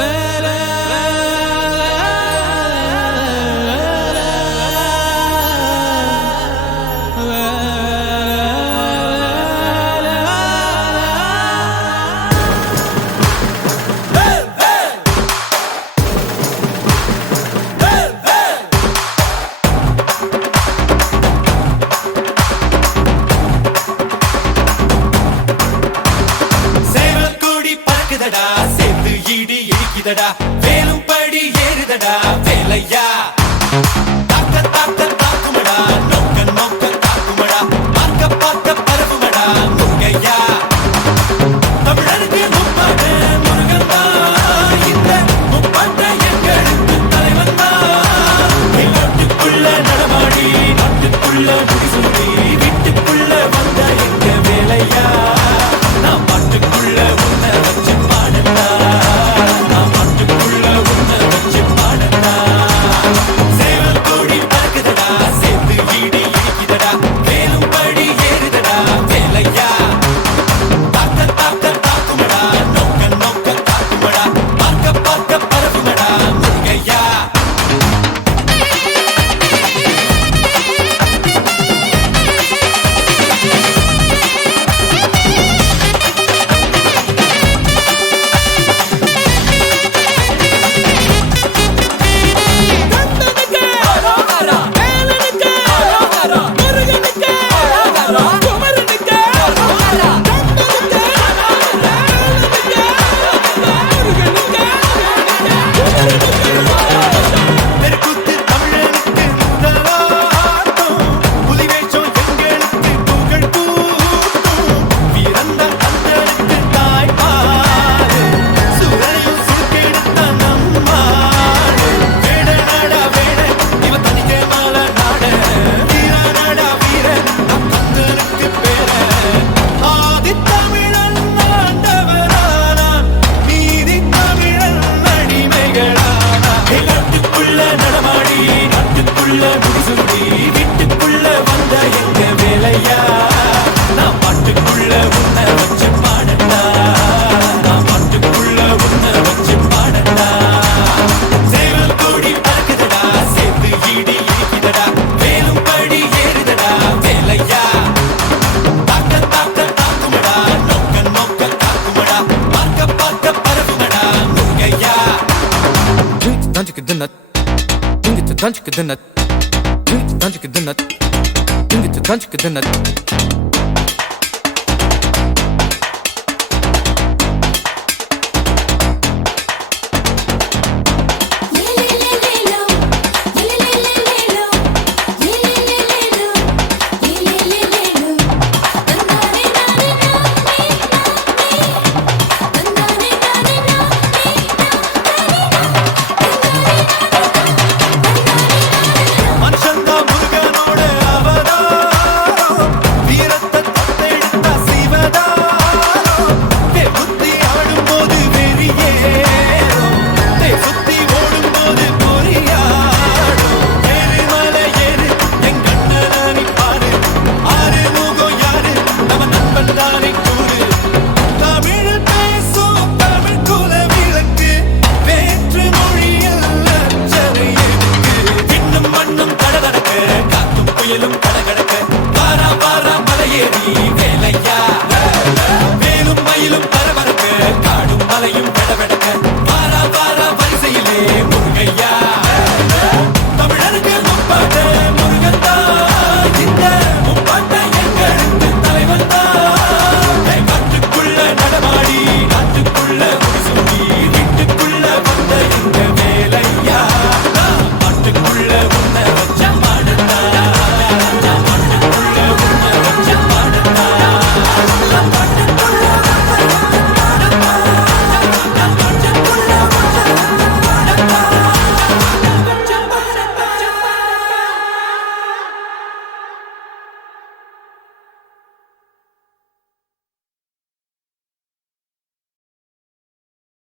Let da da da. da çıkıdın at Dün git tutan çıkıdın at Dün git tutan çıkıdın at Dün git tutan çıkıdın